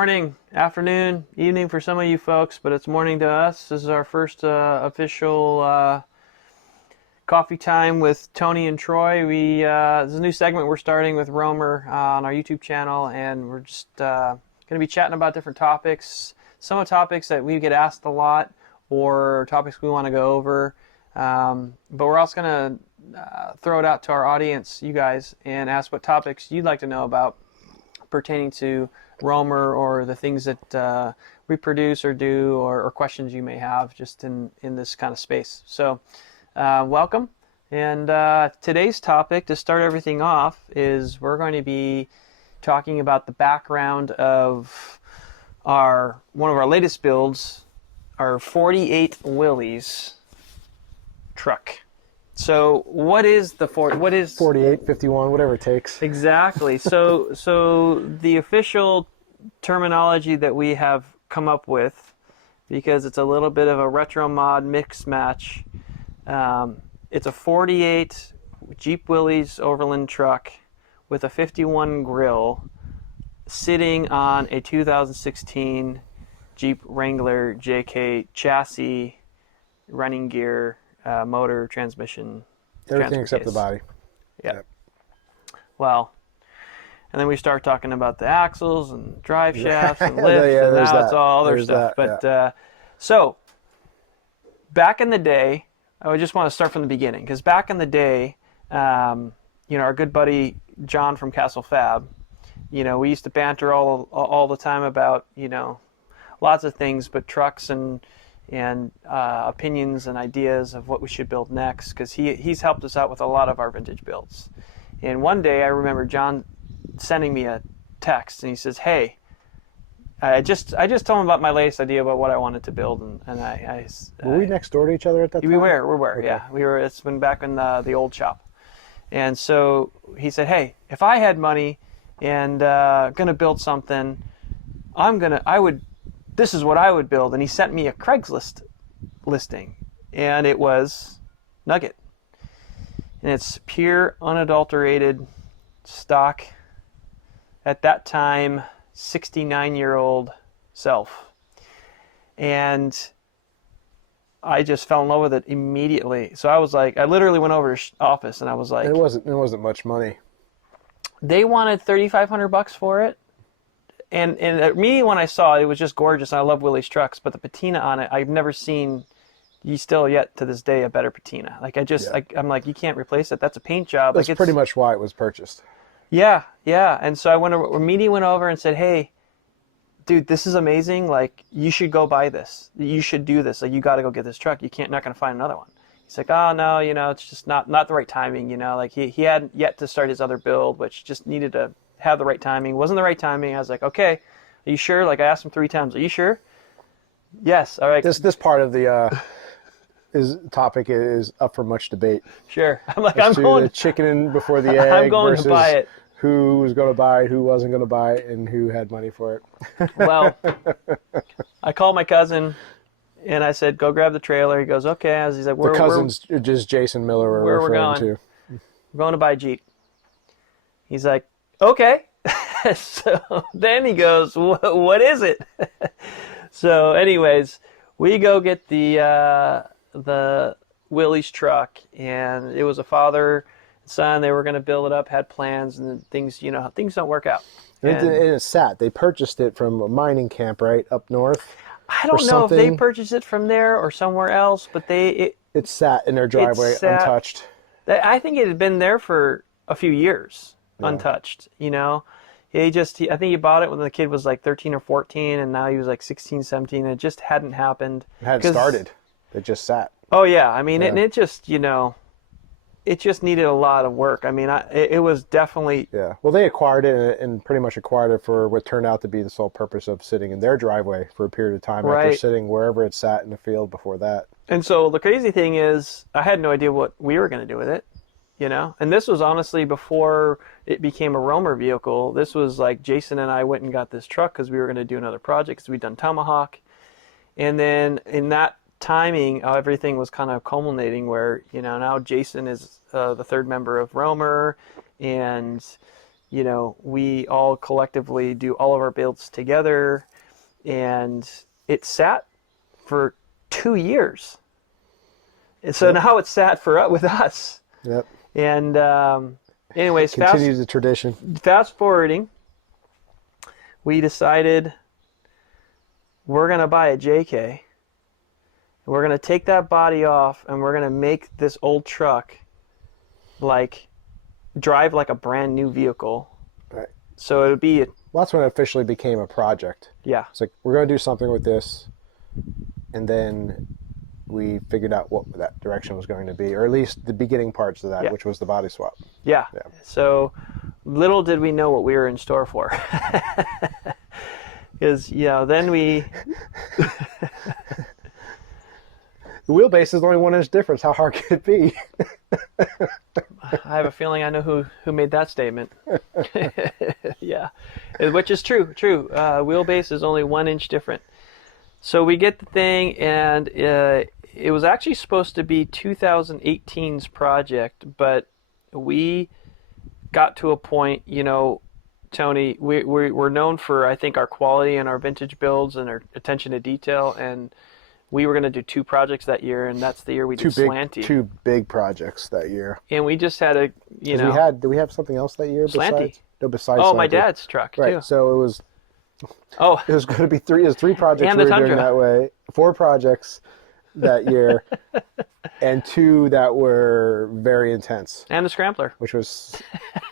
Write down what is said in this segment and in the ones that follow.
morning, afternoon, evening for some of you folks, but it's morning to us. This is our first official coffee time with Tony and Troy. This is a new segment we're starting with Romer on our YouTube channel, and we're just going to be chatting about different topics. Some of the topics that we get asked a lot, or topics we want to go over. But we're also going to throw it out to our audience, you guys, and ask what topics you'd like to know about pertaining to Romer or the things that we produce or do, or questions you may have just in this kind of space. So welcome. And today's topic, to start everything off, is we're going to be talking about the background of one of our latest builds, our 48 Willys truck. So what is 48, 51, whatever it takes. Exactly. So the official terminology that we have come up with, because it's a little bit of a retro mod mix match, it's a 48 Jeep Willys Overland truck with a 51 grill sitting on a 2016 Jeep Wrangler JK chassis, running gear, motor, transmission, everything except the body. Yep. Well, and then we start talking about the axles and drive shafts and lift, and now it's all other stuff. So back in the day, I would just want to start from the beginning, because back in the day, our good buddy John from Castle Fab, we used to banter all the time about lots of things, but trucks and opinions and ideas of what we should build next, because he's helped us out with a lot of our vintage builds. And one day I remember John sending me a text, and he says, "Hey, I just told him about my latest idea about what I wanted to build, and were we next door to each other at that time? We were, okay. Yeah, we were. It's been back in the old shop." And so he said, "Hey, if I had money and gonna build something, this is what I would build." And he sent me a Craigslist listing, and it was NUGGET. And it's pure, unadulterated, stock, at that time, 69-year-old self. And I just fell in love with it immediately. So I was like, I literally went over to his office, and I was like... It wasn't much money. They wanted $3,500 for it. And me, when I saw it, it was just gorgeous. I love Willys trucks, but the patina on it, I've never seen, still yet to this day, a better patina. Like I'm like, you can't replace it. That's a paint job. That's pretty much why it was purchased. Yeah. And so I immediately went over and said, "Hey, dude, this is amazing. Like, you should go buy this. You should do this. Like, you got to go get this truck. Not going to find another one." He's like, "Oh no, it's just not the right timing. Like he hadn't yet to start his other build, which just needed to have the right timing. It wasn't the right timing." I was like, "Okay, are you sure?" Like, I asked him 3 times, "Are you sure?" "Yes." "All right." This part of the topic is up for much debate. Sure. I'm like, I'm going the chicken before the egg. I'm going versus to buy it. Who was going to buy it, who wasn't going to buy it, and who had money for it. Well, I called my cousin, and I said, "Go grab the trailer." He goes, "Okay." He's like, the cousin's just Jason Miller we're referring to. We're going to buy a Jeep. He's like, "Okay." So then he goes, "What is it?" So anyways, we go get the Willys truck, and it was a father and son. They were going to build it up, had plans, and things don't work out. And it sat. They purchased it from a mining camp right up north. I don't know if they purchased it from there or somewhere else, but it sat in their driveway untouched. I think it had been there for a few years, untouched. I think he bought it when the kid was like 13 or 14, and now he was like 16, 17. And it just hadn't happened. It hadn't started. It just sat. Oh yeah, I mean, it just it just needed a lot of work. I mean, it was definitely... Yeah. Well, they acquired it and pretty much acquired it for what turned out to be the sole purpose of sitting in their driveway for a period of time after sitting wherever it sat in the field before that. And so the crazy thing is, I had no idea what we were going to do with it, And this was honestly before it became a Romer vehicle. This was like Jason and I went and got this truck because we were going to do another project, because we'd done Tomahawk. And then in that timing, everything was kind of culminating where, now Jason is the third member of Romer, and we all collectively do all of our builds together, and it sat for 2 years. And so now it's sat with us. Yep. And anyways, continues the tradition. Fast forwarding, we decided we're going to buy a JK. We're going to take that body off, and we're going to make this old truck drive like a brand new vehicle. Right. So it would be... Well, that's when it officially became a project. Yeah. It's like, we're going to do something with this, and then we figured out what that direction was going to be, or at least the beginning parts of that, which was the body swap. Yeah. So little did we know what we were in store for. Because, then we... The wheelbase is only 1 inch difference. How hard could it be? I have a feeling I know who made that statement. Yeah, which is true. Wheelbase is only 1 inch different. So we get the thing, and it was actually supposed to be 2018's project, but we got to a point, Tony, we're known for, I think, our quality and our vintage builds and our attention to detail, and we were going to do 2 projects that year, and that's the year we did Slanty. 2 big projects that year. And we just had did we have something else that year Slanty. Besides Oh, Slanty? my dad's truck, right, too. So it was going to be 3. It was 3 projects and we the were Tundra. doing that way. 4 projects that year, and 2 that were very intense. And the Scrambler. Which was,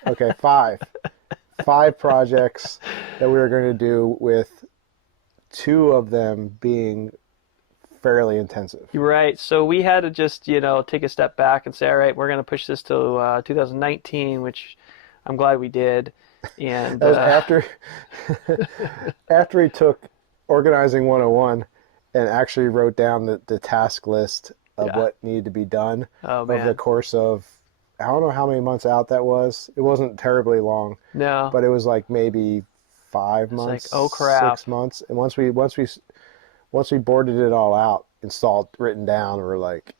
5. 5 projects that we were going to do, with 2 of them being fairly intensive. Right. So we had to just, take a step back and say, all right, we're going to push this to 2019, which I'm glad we did. And that was after he took Organizing 101 and actually wrote down the task list of what needed to be done over the course of, I don't know how many months out that was. It wasn't terribly long. No. But it was like maybe 5 months, oh crap, 6 months. And once we boarded it all out, installed, written down, we're like,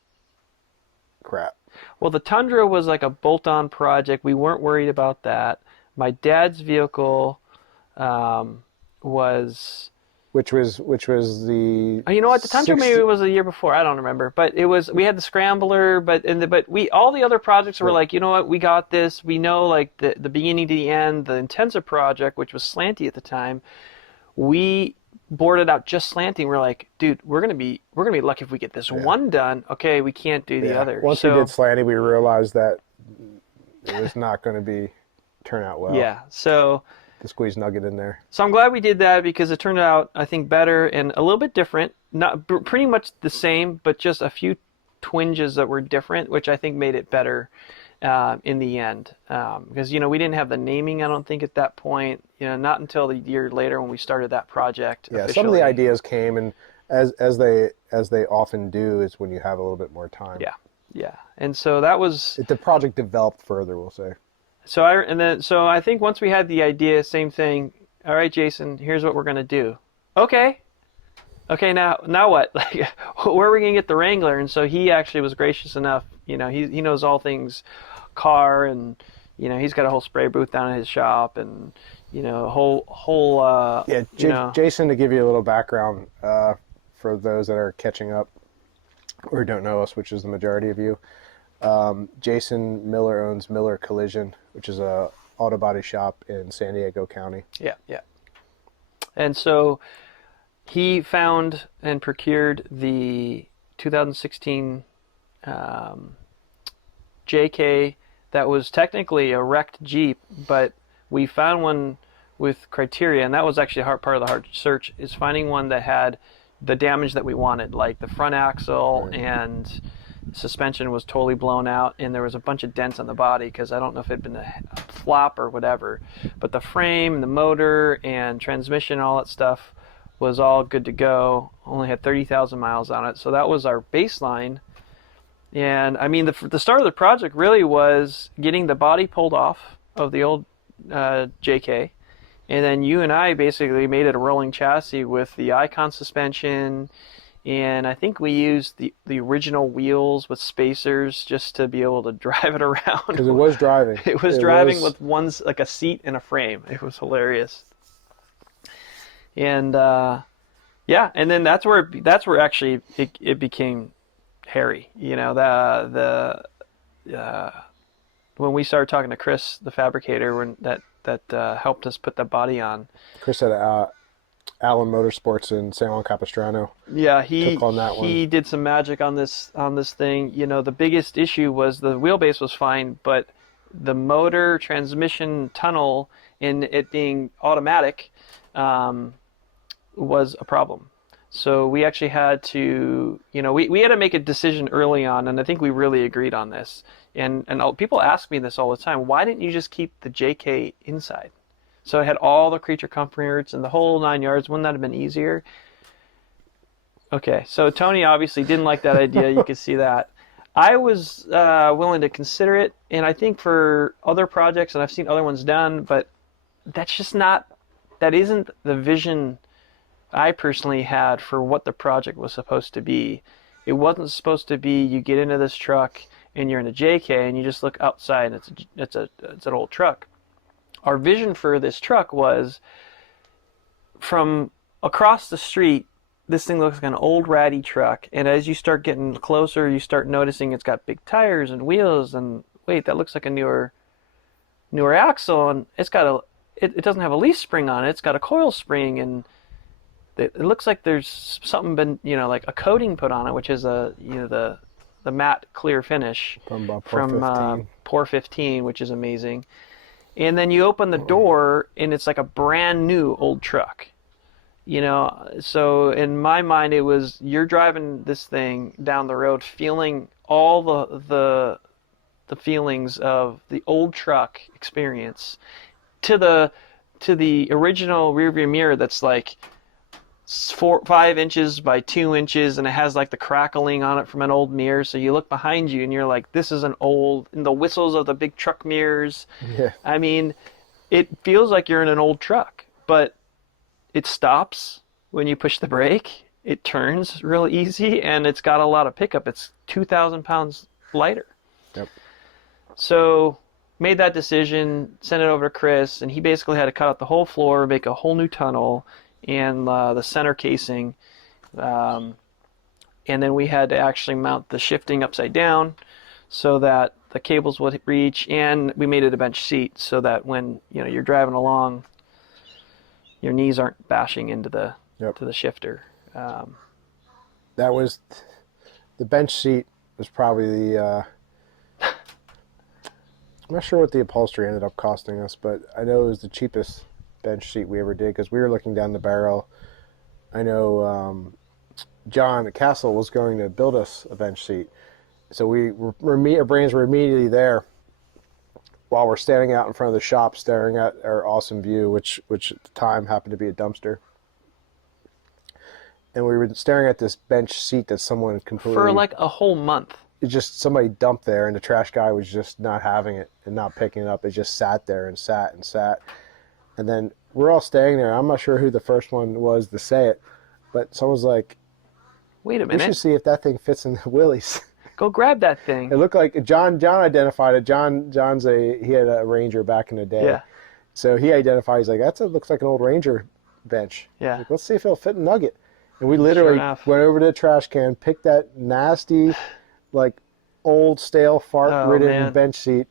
crap. Well, the Tundra was like a bolt-on project. We weren't worried about that. My dad's vehicle was... Which was the... Oh, you know what? The Tundra maybe was a year before. I don't remember. But it was... We had the Scrambler, but all the other projects were like, you know what? We got this. We know like the beginning to the end. The intensive project, which was Slanty at the time, we boarded out just Slanty. We're like, dude, we're gonna be lucky if we get this one done. Okay, we can't do the other. Once we did Slanty, we realized that it was not going to turn out well. Yeah. So to squeeze Nugget in there. So I'm glad we did that, because it turned out, I think, better and a little bit different. Not pretty much the same, but just a few twinges that were different, which I think made it better in the end. Because we didn't have the naming, I don't think, at that point. Not until the year later when we started that project. Yeah, officially. Some of the ideas came, and as they often do, is when you have a little bit more time. Yeah. And so that was... The project developed further, we'll say. So I think once we had the idea, same thing. All right, Jason, here's what we're gonna do. Okay, now what? Like, where are we gonna get the Wrangler? And so he actually was gracious enough. He knows all things car, and he's got a whole spray booth down at his shop, and whole. Jason, to give you a little background for those that are catching up or don't know us, which is the majority of you. Jason Miller owns Miller Collision, which is a auto body shop in San Diego County. Yeah. And so he found and procured the 2016 JK that was technically a wrecked Jeep, but we found one with criteria, and that was actually part of the hard search, is finding one that had the damage that we wanted, like the front axle and suspension was totally blown out, and there was a bunch of dents on the body, because I don't know if it had been a flop or whatever, but the frame, the motor, and transmission and all that stuff was all good to go. Only had 30,000 miles on it, so that was our baseline. And I mean, the start of the project really was getting the body pulled off of the old JK, and then you and I basically made it a rolling chassis with the Icon suspension And I think we used the original wheels with spacers just to be able to drive it around. Because it was driving. It was driving with like a seat and a frame. It was hilarious. And yeah, and then that's where actually it became hairy. You know, when we started talking to Chris, the fabricator, that helped us put the body on. Chris at Allen Motorsports in San Juan Capistrano. Yeah, took on that he did some magic on this thing. You know, the biggest issue was the wheelbase was fine, but the motor, transmission, tunnel, and it being automatic, was a problem. So we actually had to, you know, we had to make a decision early on, and I think we really agreed on this. And people ask me this all the time. Why didn't you just keep the JK inside? So it had all the creature comforts and the whole 9 yards. Wouldn't that have been easier? Okay, so Tony obviously didn't like that idea. You could see that. I was willing to consider it, and I think for other projects, and I've seen other ones done, but that isn't the vision I personally had for what the project was supposed to be. It wasn't supposed to be you get into this truck and you're in a JK and you just look outside and it's an old truck. Our vision for this truck was from across the street, this thing looks like an old ratty truck, and as you start getting closer, you start noticing it's got big tires and wheels, and wait, that looks like a newer axle, and it doesn't have a leaf spring on it. It's got a coil spring, and it looks like there's something been, you know, like a coating put on it, which is the matte clear finish from Pour 15, which is amazing. And then you open the door, and it's like a brand new old truck. You know, so in my mind, it was you're driving this thing down the road, feeling all the feelings of the old truck experience, to the original rearview mirror that's like 5 inches by 2 inches, and it has like the crackling on it from an old mirror. So you look behind you and you're like, this is and the whistles of the big truck mirrors. Yeah. I mean, it feels like you're in an old truck, but it stops when you push the brake. It turns real easy, and it's got a lot of pickup. It's 2,000 pounds lighter. Yep. So made that decision, sent it over to Chris, and he basically had to cut out the whole floor, make a whole new tunnel, and the center casing, and then we had to actually mount the shifting upside down so that the cables would reach, and we made it a bench seat so that when you're driving along, your knees aren't bashing into the shifter. That was the bench seat was probably the I'm not sure what the upholstery ended up costing us, but I know it was the cheapest bench seat we ever did because we were looking down the barrel. I know John at Castle was going to build us a bench seat, so our brains were immediately there while we're standing out in front of the shop staring at our awesome view, which at the time happened to be a dumpster. And we were staring at this bench seat that someone completely... For like a whole month. It just, somebody dumped there, and the trash guy was just not having it and not picking it up. It just sat there and sat and sat. And then we're all staying there. I'm not sure who the first one was to say it, but someone's like, wait a minute. We should see if that thing fits in the Willys. Go grab that thing. It looked like John identified it. He had a Ranger back in the day. Yeah. So he identified, he's like, looks like an old Ranger bench. Yeah. Like, let's see if it'll fit in Nugget. And we literally went over to the trash can, picked that nasty, like, old, stale, fart-ridden bench seat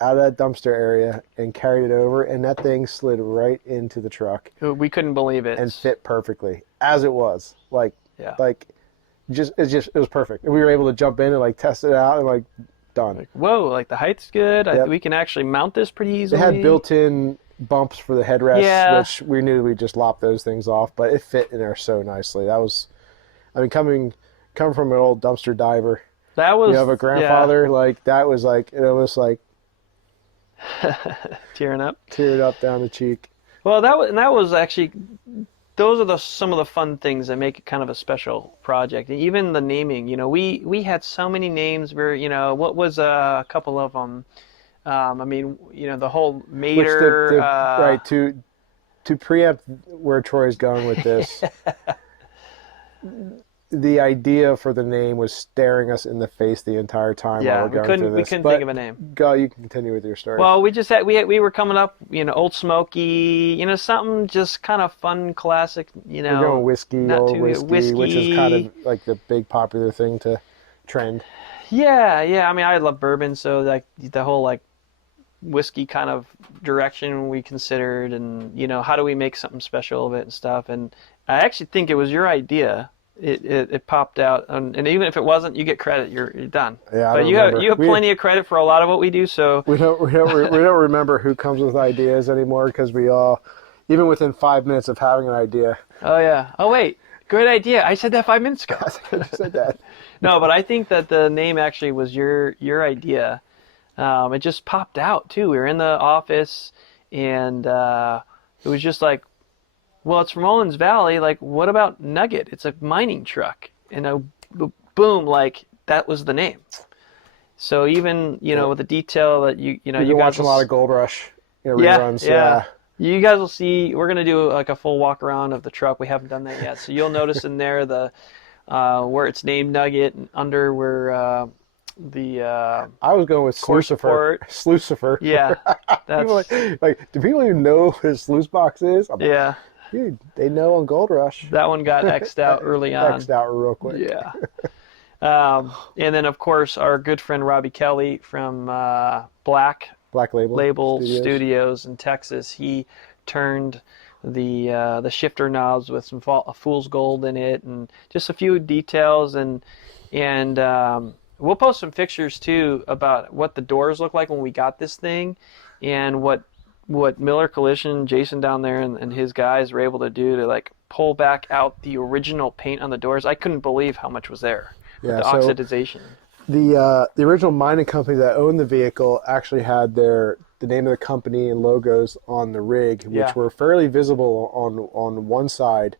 out of that dumpster area and carried it over, and that thing slid right into the truck. We couldn't believe it. And fit perfectly, as it was. It was perfect. And we were able to jump in and, like, test it out and, like, done. Like, whoa, like, the height's good. Yep. We can actually mount this pretty easily. They had built-in bumps for the headrests, which we knew we'd just lop those things off, but it fit in there so nicely. That was, I mean, coming from an old dumpster diver, that was, you have a grandfather, like, that was like, it was like tearing up down the cheek. Well, that was actually, those are some of the fun things that make it kind of a special project. And even the naming, we had so many names where, what was a couple of them? I mean, the whole Mater. Right, to preempt where Troy's going with this, the idea for the name was staring us in the face the entire time while we're going through this. We couldn't think of a name. Go, you can continue with your story. Well, we just had we were coming up, Old Smoky, something just kind of fun, classic, We're going whiskey, old whiskey, which is kind of like the big popular thing to trend. Yeah. I mean, I love bourbon, so like the whole like whiskey kind of direction we considered, and how do we make something special of it and stuff. And I actually think it was your idea. It popped out, and even if it wasn't, you get credit. You're done. Yeah, but you have plenty of credit for a lot of what we do. So we don't remember who comes with ideas anymore, because we all, even within 5 minutes of having an idea. Oh yeah. Oh wait, great idea. I said that 5 minutes ago. I said that. No, but I think that the name actually was your idea. It just popped out too. We were in the office, and it was just like, well, it's from Owens Valley. Like, what about Nugget? It's a mining truck. And boom, like that was the name. So even with the detail that you guys watching a lot of Gold Rush reruns. Yeah. You guys will see. We're gonna do like a full walk around of the truck. We haven't done that yet. So you'll notice in there the where it's named Nugget, and under where I was going with Slucifer. Yeah. Do people even know what a sluice box is? Yeah. Dude, they know on Gold Rush. That one got X'd out early on. X'd out real quick. Yeah. And then, of course, our good friend Robbie Kelly from Black Label Studios in Texas. He turned the shifter knobs with some fool's gold in it, and just a few details. And we'll post some pictures too about what the doors look like when we got this thing, and what Miller Collision, Jason down there, and his guys were able to do to like pull back out the original paint on the doors. I couldn't believe how much was there. Yeah, the oxidization. The original mining company that owned the vehicle actually had the name of the company and logos on the rig, which were fairly visible on one side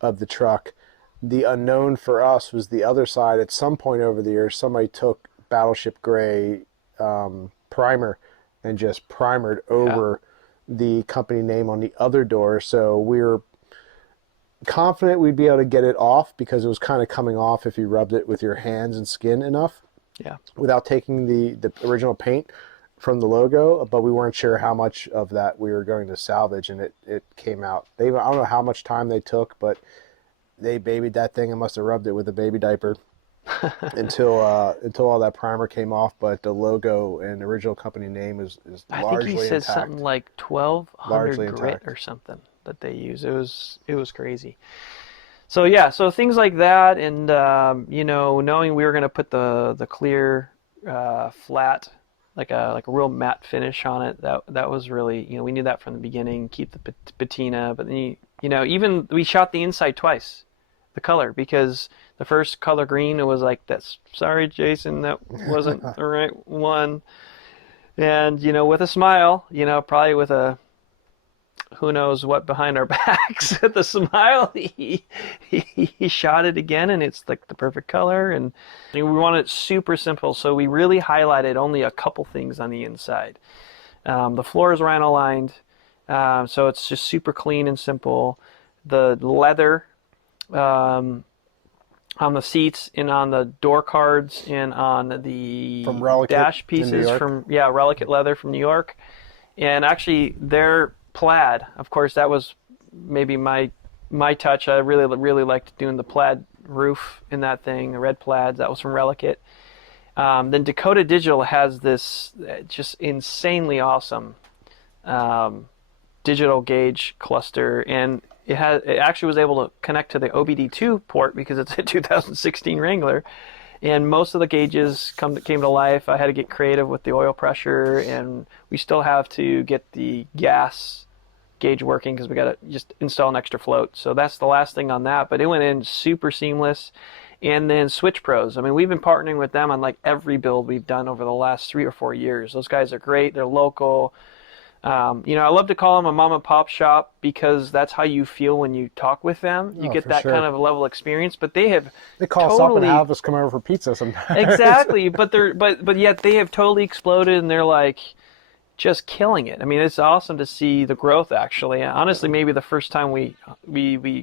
of the truck. The unknown for us was the other side. At some point over the years, somebody took Battleship Gray primer and just primered over the company name on the other door. So we were confident we'd be able to get it off, because it was kind of coming off if you rubbed it with your hands and skin enough. Yeah. Without taking the original paint from the logo, but we weren't sure how much of that we were going to salvage, and it came out. I don't know how much time they took, but they babied that thing and must have rubbed it with a baby diaper until all that primer came off. But the logo and original company name is largely intact. I think he said something like 1,200 grit or something that they use. It was crazy. So yeah, so things like that, and knowing we were going to put the clear flat, like a real matte finish on it, that was really, we knew that from the beginning. Keep the patina, but then even we shot the inside twice, the color, because the first color green, it was like, sorry Jason, that wasn't the right one. And with a smile, probably with a who knows what behind our backs at the smile, he shot it again, and it's like the perfect color. And we wanted it super simple, so we really highlighted only a couple things on the inside. The floor is rhino lined, so it's just super clean and simple. The leather on the seats and on the door cards and on the dash pieces from Relicate leather from New York. And actually they're plaid. Of course, that was maybe my touch. I really liked doing the plaid roof in that thing, the red plaids. That was from Relicate. Then Dakota Digital has this just insanely awesome digital gauge cluster, and it actually was able to connect to the OBD2 port because it's a 2016 Wrangler, and most of the gauges came to life. I had to get creative with the oil pressure, and we still have to get the gas gauge working because we got to just install an extra float. So that's the last thing on that, but it went in super seamless. And then Switch Pros. I mean, we've been partnering with them on like every build we've done over the last 3 or 4 years. Those guys are great. They're local. I love to call them a mom and pop shop because that's how you feel when you talk with them. You get that kind of level of experience, but they call us up and have us come over for pizza sometimes. Exactly, but yet they have totally exploded, and they're like, just killing it. I mean, it's awesome to see the growth, actually. Honestly, maybe the first time we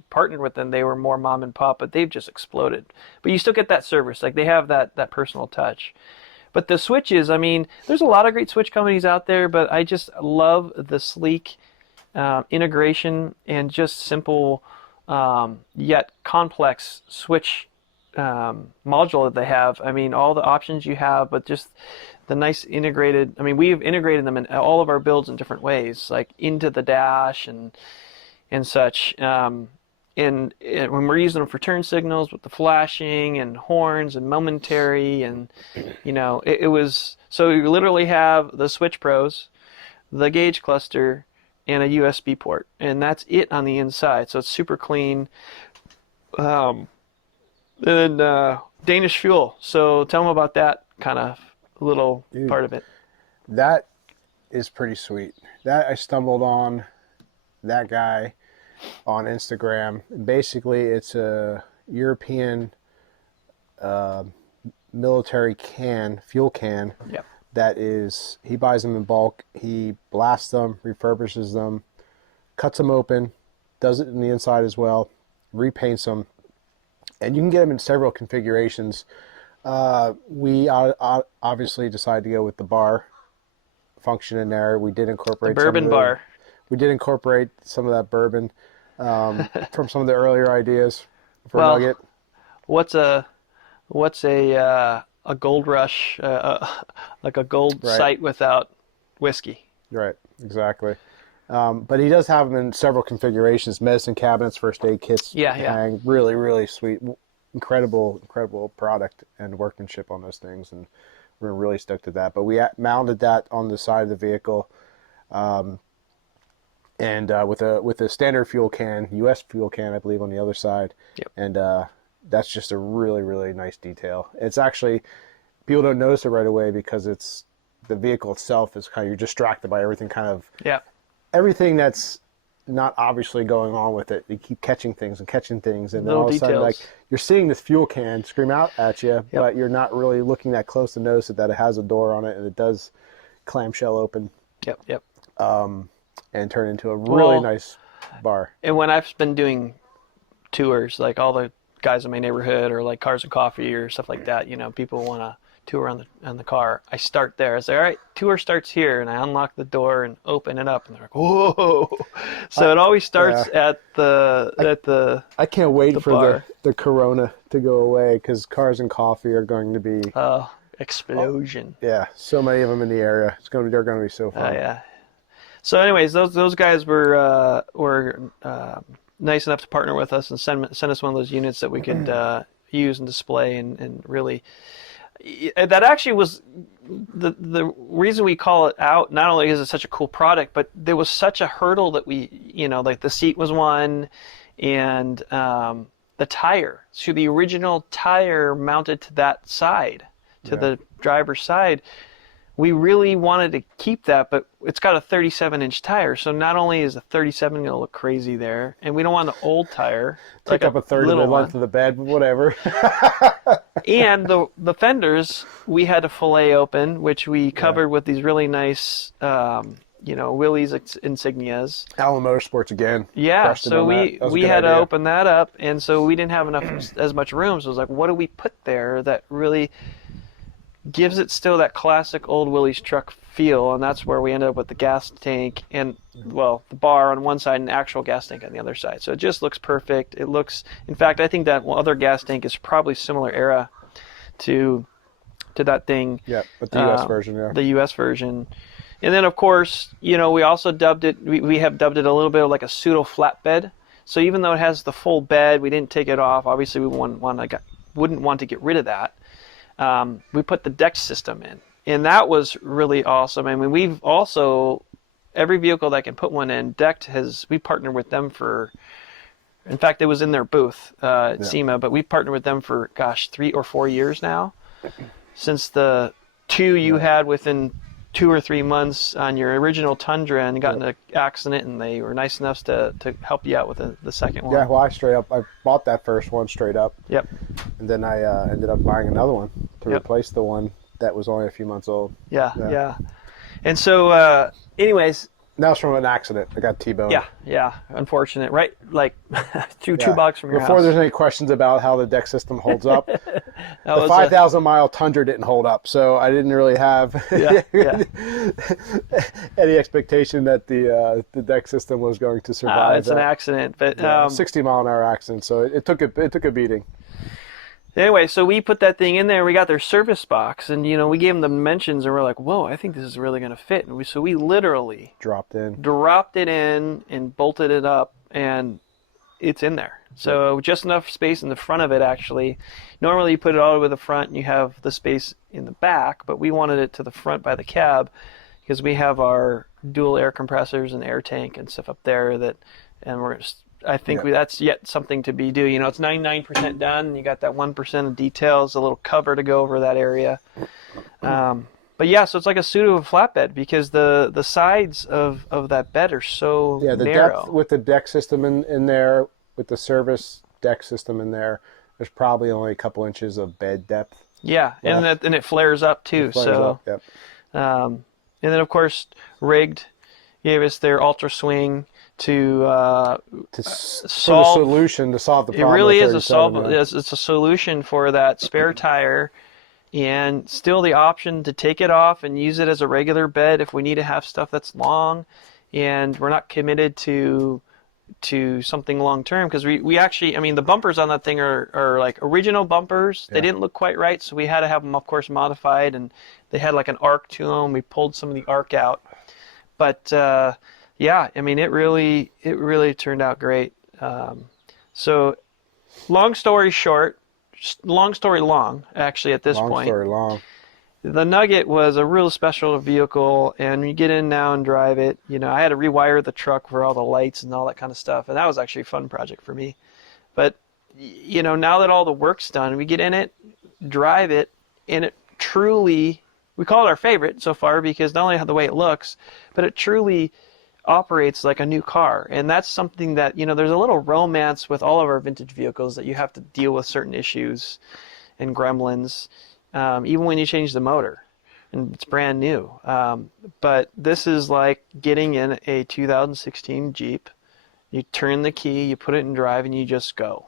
partnered with them, they were more mom and pop, but they've just exploded. But you still get that service. Like, they have that personal touch. But the switches, I mean, there's a lot of great switch companies out there, but I just love the sleek integration and just simple yet complex switch module that they have. I mean, all the options you have, but just the nice integrated, I mean, we've integrated them in all of our builds in different ways, like into the dash and such. And when we're using them for turn signals with the flashing and horns and momentary, and it was, so you literally have the switch pros, the gauge cluster, and a USB port, and that's it on the inside. So it's super clean. And Danish fuel. So tell them about that kind of little part of it. That is pretty sweet. That I stumbled on that guy on Instagram. Basically, it's a European military fuel can. Yep. That is, he buys them in bulk. He blasts them, refurbishes them, cuts them open, does it in the inside as well, repaints them, and you can get them in several configurations. We obviously decided to go with the bar function in there. We did incorporate the bourbon bar. We did incorporate some of that bourbon from some of the earlier ideas for Nugget. What's a gold rush, like a gold site without whiskey? Right, exactly. But he does have them in several configurations: medicine cabinets, first aid kits. Yeah. Really, really sweet, incredible product and workmanship on those things, and we're really stuck to that. But we mounted that on the side of the vehicle. And with a standard fuel can, U.S. fuel can, I believe, on the other side. Yep. And that's just a really, really nice detail. It's actually, people don't notice it right away because it's the vehicle itself is kind of, you're distracted by everything everything that's not obviously going on with it. You keep catching things, and then all of a sudden, like, you're seeing this fuel can scream out at you, but you're not really looking that close to notice that it has a door on it and it does clamshell open. Yep. And turn into a really nice bar. And when I've been doing tours, like all the guys in my neighborhood, or like Cars and Coffee or stuff like that, people want to tour on the car. I start there. I say, all right, tour starts here, and I unlock the door and open it up, and they're like, whoa! So it always starts at the. I can't wait for bar. the Corona to go away, because Cars and Coffee are going to be explosion. Yeah, so many of them in the area. They're going to be so fun. Yeah. So, anyways, those guys were nice enough to partner with us and send us one of those units that we could use and display, and really, that actually was the reason we call it out. Not only is it such a cool product, but there was such a hurdle that we, like the seat was one, and the tire. So the original tire mounted to that side, to the driver's side. We really wanted to keep that, but it's got a 37-inch tire, so not only is a 37 going to look crazy there, and we don't want an old tire. Take up a third of the length of the bed, but whatever. And the fenders, we had to fillet open, which we covered with these really nice, Willys insignias. Allen Motorsports again. Yeah, so we had to open that up, and so we didn't have as much room, so it was like, what do we put there that really gives it still that classic old Willys truck feel? And that's where we ended up with the gas tank and, the bar on one side and actual gas tank on the other side. So it just looks perfect. It looks, in fact, I think that other gas tank is probably similar era to that thing. Yeah, but the U.S. version, The U.S. version. And then, of course, we also dubbed it, we have dubbed it a little bit of like a pseudo flatbed. So even though it has the full bed, we didn't take it off. Obviously, we wouldn't want to get rid of that. We put the deck system in, and that was really awesome. I mean, we've also, every vehicle that can put one in, Decked we partnered with them for, in fact, it was in their booth at SEMA, but we partnered with them for, 3 or 4 years now, since the two you had within 2 or 3 months on your original Tundra and got in an accident, and they were nice enough to help you out with the second one. Yeah, well, I bought that first one straight up. Yep. And then I ended up buying another one to replace the one that was only a few months old. Yeah. And so, anyways. That was from an accident. I got T-boned. Yeah, unfortunate. Right, like two blocks from your house. Before there's any questions about how the deck system holds up, the 5,000-mile Tundra didn't hold up, so I didn't really have any expectation that the deck system was going to survive. It's an accident, but 60-mile-an-hour accident, so it took a beating. Anyway, so we put that thing in there. We got their service box, and we gave them the dimensions, and we're like, "Whoa, I think this is really going to fit." And so we literally dropped it in, and bolted it up, and it's in there. So just enough space in the front of it. Actually, normally you put it all the way to the front, and you have the space in the back, but we wanted it to the front by the cab because we have our dual air compressors and air tank and stuff up there and I think that's yet something to be due. It's 99% done, and you got that 1% of details, a little cover to go over that area. But yeah, so it's like a pseudo flatbed because the sides of that bed are so the narrow. depth with the deck system in there, with the service deck system in there, there's probably only a couple inches of bed depth. Yeah, and it flares up too. And then of course Rigged gave us their Ultra Swing to solve the solution to solve the problem. It really is it's a solution for that spare tire, and still the option to take it off and use it as a regular bed if we need to have stuff that's long, and we're not committed to something long term because we actually, the bumpers on that thing are like original bumpers. They didn't look quite right, so we had to have them of course modified, and they had like an arc to them. We pulled some of the arc out, but it really turned out great. So long story short, long story long, actually, at this point. Long story long. The Nugget was a real special vehicle, and you get in now and drive it. I had to rewire the truck for all the lights and all that kind of stuff, and that was actually a fun project for me. But, now that all the work's done, we get in it, drive it, and it truly, we call it our favorite so far because not only the way it looks, but it truly operates like a new car. And that's something that, there's a little romance with all of our vintage vehicles that you have to deal with certain issues and gremlins, even when you change the motor and it's brand new. But this is like getting in a 2016 Jeep. You turn the key, you put it in drive, and you just go.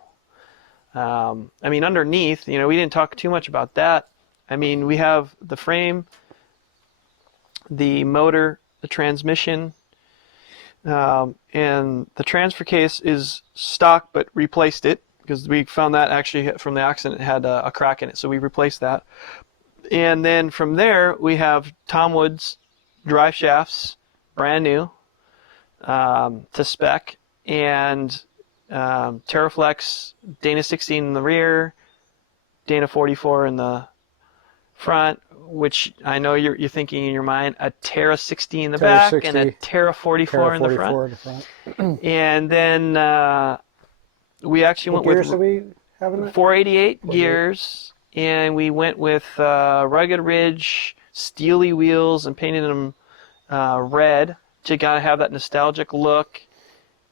Underneath, we didn't talk too much about that. We have the frame, the motor, the transmission, and the transfer case is stock, but replaced it because we found that actually from the accident it had a crack in it, so we replaced that. And then from there we have Tom Woods drive shafts, brand new, to spec, and Terraflex Dana 16 in the rear, Dana 44 in the front, which I know you're thinking in your mind, a Terra 60 in the back 60, and a Terra 44 in the front. And then we actually went with 488 gears, and we went with Rugged Ridge Steely wheels and painted them red to kind of have that nostalgic look.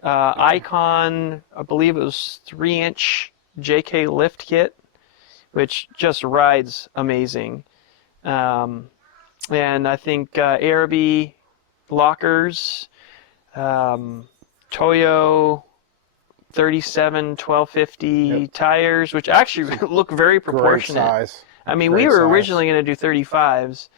Icon, I believe it was 3-inch JK lift kit, which just rides amazing. And I think Araby lockers, Toyo 37 1250 tires, which actually look very proportionate. Great size. We were originally going to do 35s,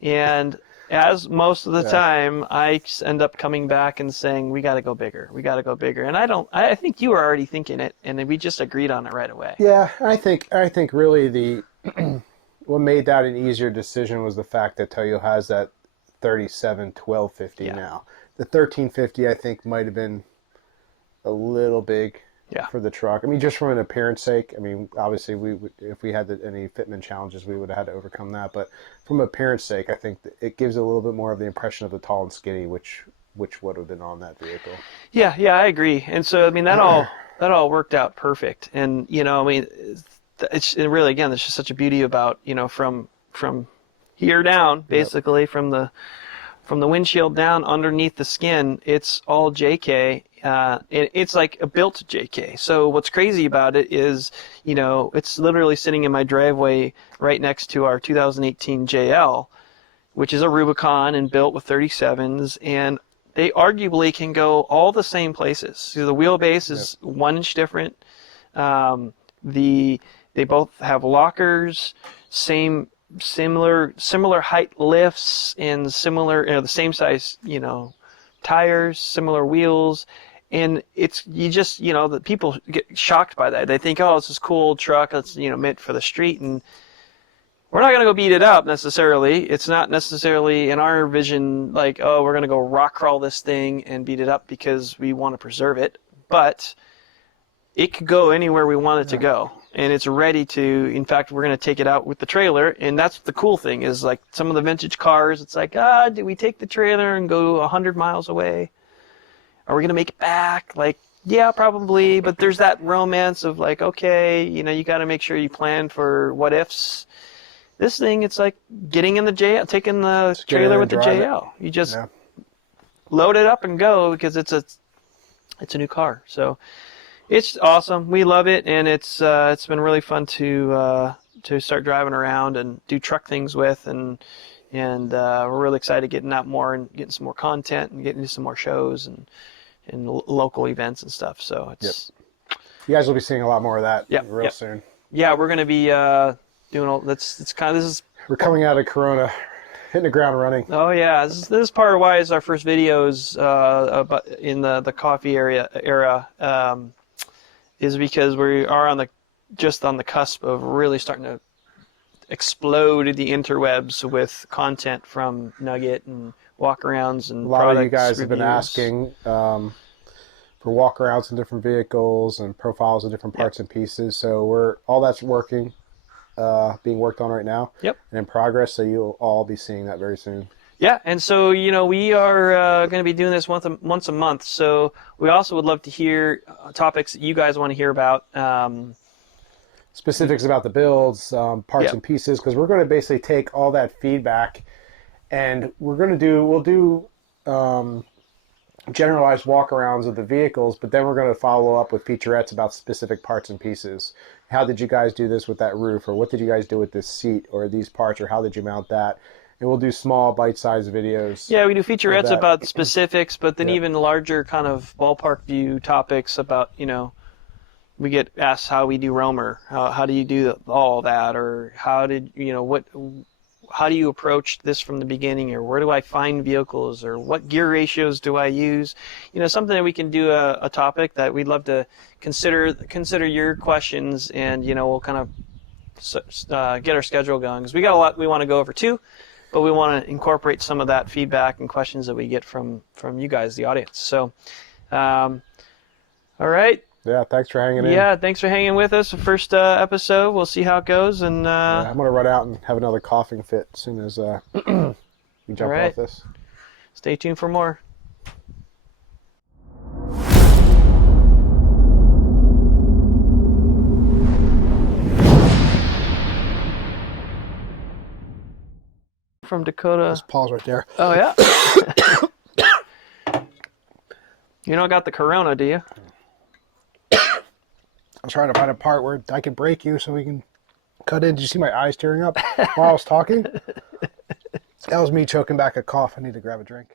and as most of the time, I end up coming back and saying, we got to go bigger. We got to go bigger. And I think you were already thinking it, and then we just agreed on it right away. Yeah, I think really what made that an easier decision was the fact that Toyo has that 37 1250 now. The 1350, I think, might have been a little big for the truck. Just from an appearance sake. Obviously, if we had any fitment challenges, we would have had to overcome that. But from appearance sake, I think it gives a little bit more of the impression of the tall and skinny, which would have been on that vehicle. Yeah, I agree. And so, that all worked out perfect. And it's really, again, there's just such a beauty about from here down, basically from the windshield down underneath the skin, it's all JK. It's like a built JK. So what's crazy about it is, it's literally sitting in my driveway right next to our 2018 JL. which is a Rubicon and built with 37s, and they arguably can go all the same places. So the wheelbase is 1 inch different. They both have lockers, similar height lifts, and similar, the same size, tires, similar wheels. And the people get shocked by that. They think, oh, it's this cool truck that's, meant for the street. And we're not going to go beat it up necessarily. It's not necessarily in our vision like, oh, we're going to go rock crawl this thing and beat it up because we want to preserve it. But it could go anywhere we want it to go. And it's ready to, in fact, we're going to take it out with the trailer. And that's the cool thing is like some of the vintage cars, it's like, do we take the trailer and go 100 miles away? Are we going to make it back? Like, yeah, probably. But there's that romance of like, okay, you got to make sure you plan for what ifs. This thing, it's like getting in the JL, taking the trailer with the JL. You just load it up and go because it's a new car. So it's awesome. We love it, and it's been really fun to start driving around and do truck things with, and we're really excited getting out more and getting some more content and getting to some more shows and local events and stuff. So it's you guys will be seeing a lot more of that real soon. Yeah, we're going to be doing all we're coming out of Corona, hitting the ground running. Oh yeah, this is part of why it's our first videos in the coffee era is because we are just on the cusp of really starting to explode the interwebs with content from Nugget and walkarounds and a lot products, of you guys reviews. have been asking for walkarounds in different vehicles and profiles of different parts and pieces. So all that's being worked on right now. And in progress. So you'll all be seeing that very soon. Yeah, and so we are going to be doing this once a month. So we also would love to hear topics that you guys want to hear about. Specifics about the builds, parts and pieces, because we're going to basically take all that feedback, and we'll do generalized walkarounds of the vehicles, but then we're going to follow up with featurettes about specific parts and pieces. How did you guys do this with that roof, or what did you guys do with this seat or these parts, or how did you mount that? And we'll do small bite-sized videos. Yeah, we do featurettes about specifics, but then even larger kind of ballpark view topics about, we get asked how we do Roamer, how do you do all that, or how do you approach this from the beginning, or where do I find vehicles, or what gear ratios do I use? Something that we can do a topic that we'd love to consider your questions, and we'll kind of get our schedule going because we got a lot we want to go over too, but we want to incorporate some of that feedback and questions that we get from you guys, the audience. So, all right. Yeah, thanks for hanging in. Yeah, thanks for hanging with us. The first episode. We'll see how it goes. And I'm going to run out and have another coughing fit as soon as we jump off this. Stay tuned for more. From Dakota. Let's pause right there. Oh, yeah? You don't got the corona, do you? I was trying to find a part where I can break you so we can cut in. Did you see my eyes tearing up while I was talking? That was me choking back a cough. I need to grab a drink.